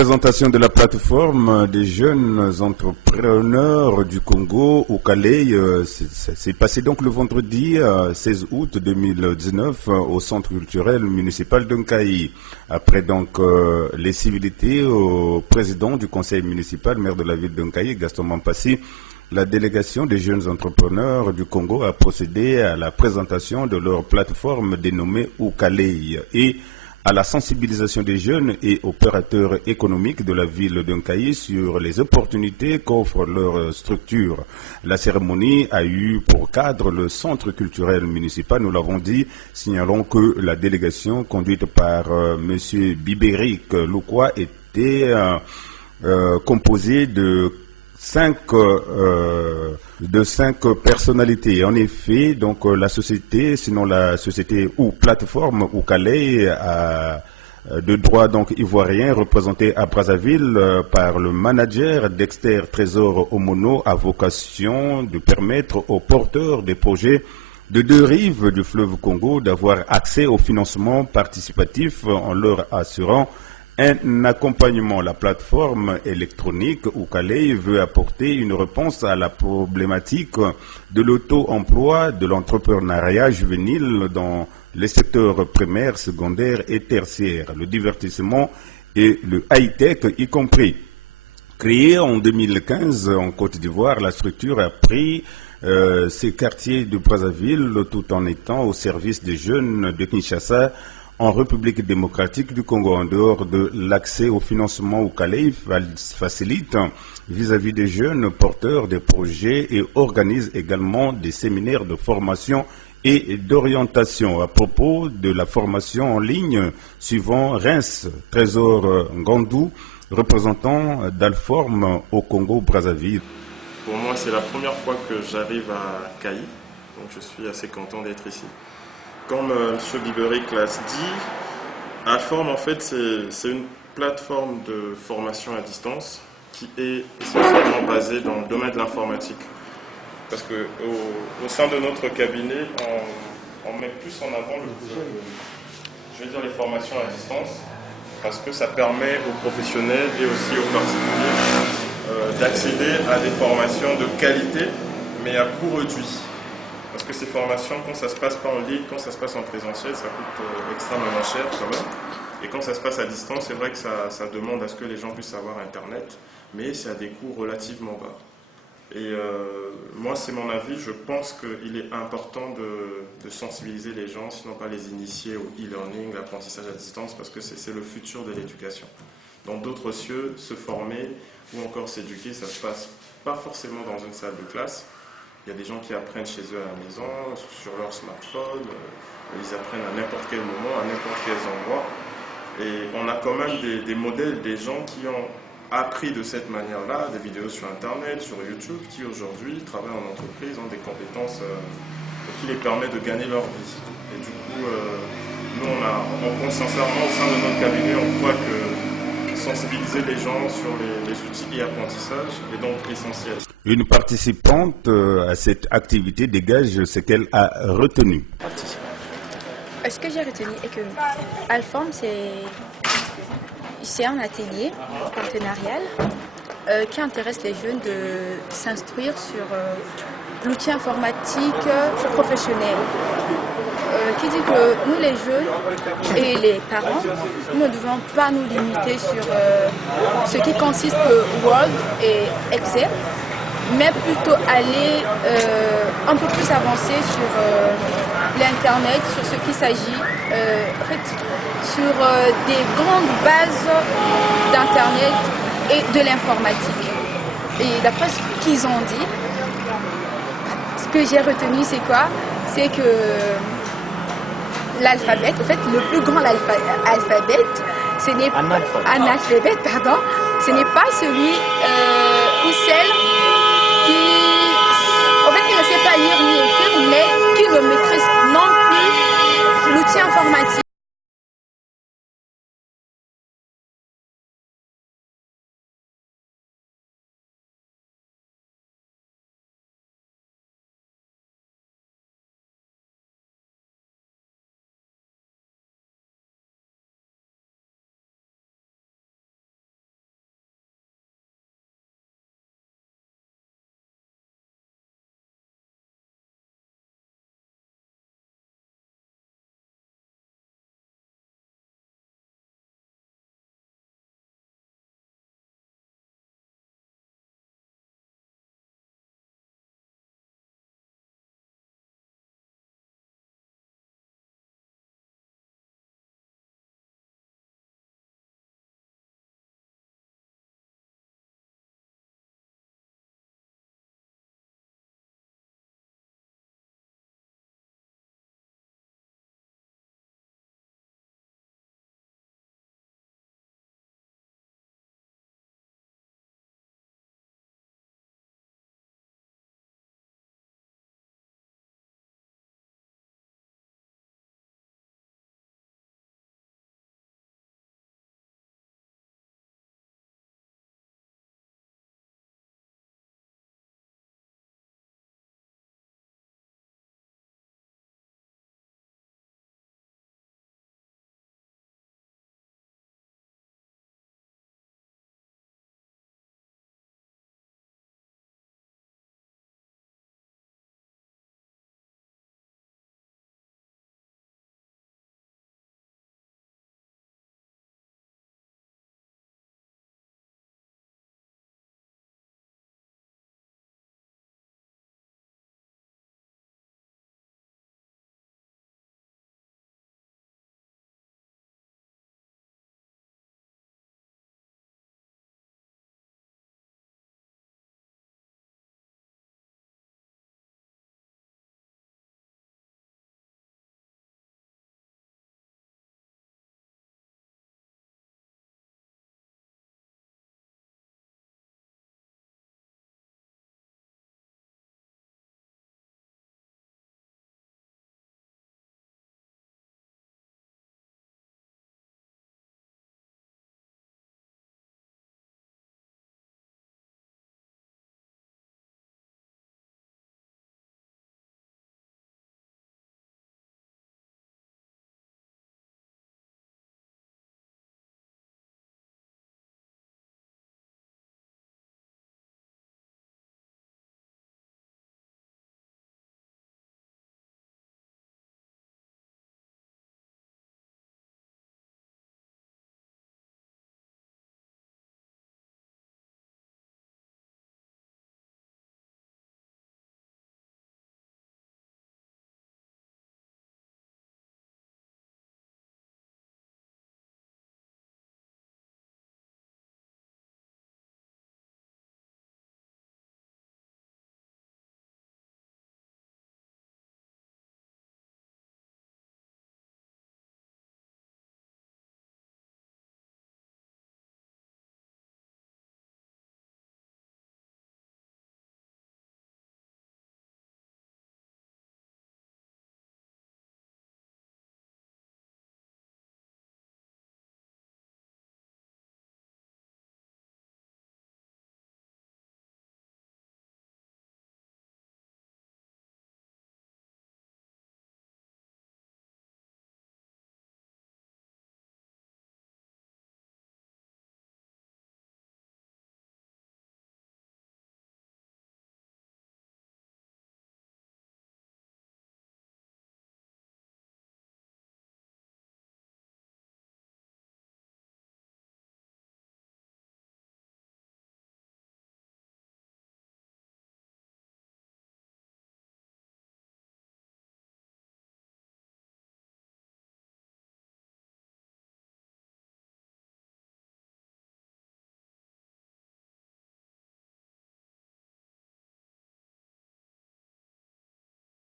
présentation de la plateforme des jeunes entrepreneurs du Congo au Calais. C'est passé donc le vendredi 16 août 2019 au centre culturel municipal d'Nkayi. Après donc les civilités au président du conseil municipal, maire de la ville d'Nkayi, Gaston Mampassi, la délégation des jeunes entrepreneurs du Congo a procédé à la présentation de leur plateforme dénommée Oukalei et à la sensibilisation des jeunes et opérateurs économiques de la ville d'Nkayi sur les opportunités qu'offre leur structure. La cérémonie a eu pour cadre le centre culturel municipal, nous l'avons dit. Signalons que la délégation conduite par M. Bibéric Loukwa était composée de cinq personnalités. En effet, donc la société, sinon la société ou plateforme ou Calais de droit donc ivoirien représenté à Brazzaville par le manager Dexter Trésor Omono a vocation de permettre aux porteurs des projets de deux rives du fleuve Congo d'avoir accès au financement participatif en leur assurant un accompagnement. La plateforme électronique Oukalei veut apporter une réponse à la problématique de l'auto-emploi, de l'entrepreneuriat juvénile dans les secteurs primaires, secondaires et tertiaires, le divertissement et le high-tech y compris. Créée en 2015 en Côte d'Ivoire, la structure a pris ces quartiers de Brazzaville tout en étant au service des jeunes de Kinshasa en République démocratique du Congo. En dehors de l'accès au financement au Calais, facilite vis-à-vis des jeunes porteurs des projets et organise également des séminaires de formation et d'orientation. À propos de la formation en ligne, suivant Reims, Trésor Ngandou, représentant d'Alform au Congo-Brazzaville. Pour moi, c'est la première fois que j'arrive à Kayi, donc je suis assez content d'être ici. Comme M. Biberic l'a dit, Alform, en fait, c'est une plateforme de formation à distance qui est essentiellement basée dans le domaine de l'informatique. Parce qu'au sein de notre cabinet, on met plus en avant les formations à distance, parce que ça permet aux professionnels et aussi aux particuliers d'accéder à des formations de qualité, mais à coût réduit. Parce que ces formations, quand ça ne se passe pas en ligne, quand ça se passe en présentiel, ça coûte extrêmement cher quand même. Et quand ça se passe à distance, c'est vrai que ça demande à ce que les gens puissent avoir Internet, mais c'est à des coûts relativement bas. Et moi, c'est mon avis, je pense qu'il est important de sensibiliser les gens, sinon pas les initier au e-learning, l'apprentissage à distance, parce que c'est le futur de l'éducation. Dans d'autres cieux, se former ou encore s'éduquer, ça ne se passe pas forcément dans une salle de classe. Il y a des gens qui apprennent chez eux à la maison, sur leur smartphone, ils apprennent à n'importe quel moment, à n'importe quel endroit. Et on a quand même des modèles, des gens qui ont appris de cette manière-là, des vidéos sur Internet, sur YouTube, qui aujourd'hui travaillent en entreprise, ont des compétences qui les permettent de gagner leur vie. Et du coup, nous, on pense sincèrement au sein de notre cabinet, on croit que sensibiliser les gens sur les outils et apprentissage est donc essentiel. Une participante à cette activité dégage ce qu'elle a retenu. Ce que j'ai retenu est que Alform, c'est un atelier partenarial qui intéresse les jeunes de s'instruire sur l'outil informatique professionnel. Qui dit que nous les jeunes et les parents, nous ne devons pas nous limiter sur ce qui consiste que Word et Excel, mais plutôt aller un peu plus avancer sur l'Internet, sur ce qu'il s'agit, en fait, sur des grandes bases d'Internet et de l'informatique. Et d'après ce qu'ils ont dit, ce que j'ai retenu, c'est quoi? C'est que l'alphabet, en fait, le plus grand alphabet, ce n'est analphabète, pardon, ce n'est pas celui ou celle qui, en fait, qui ne sait pas lire ni écrire, mais qui ne maîtrise non plus l'outil informatique.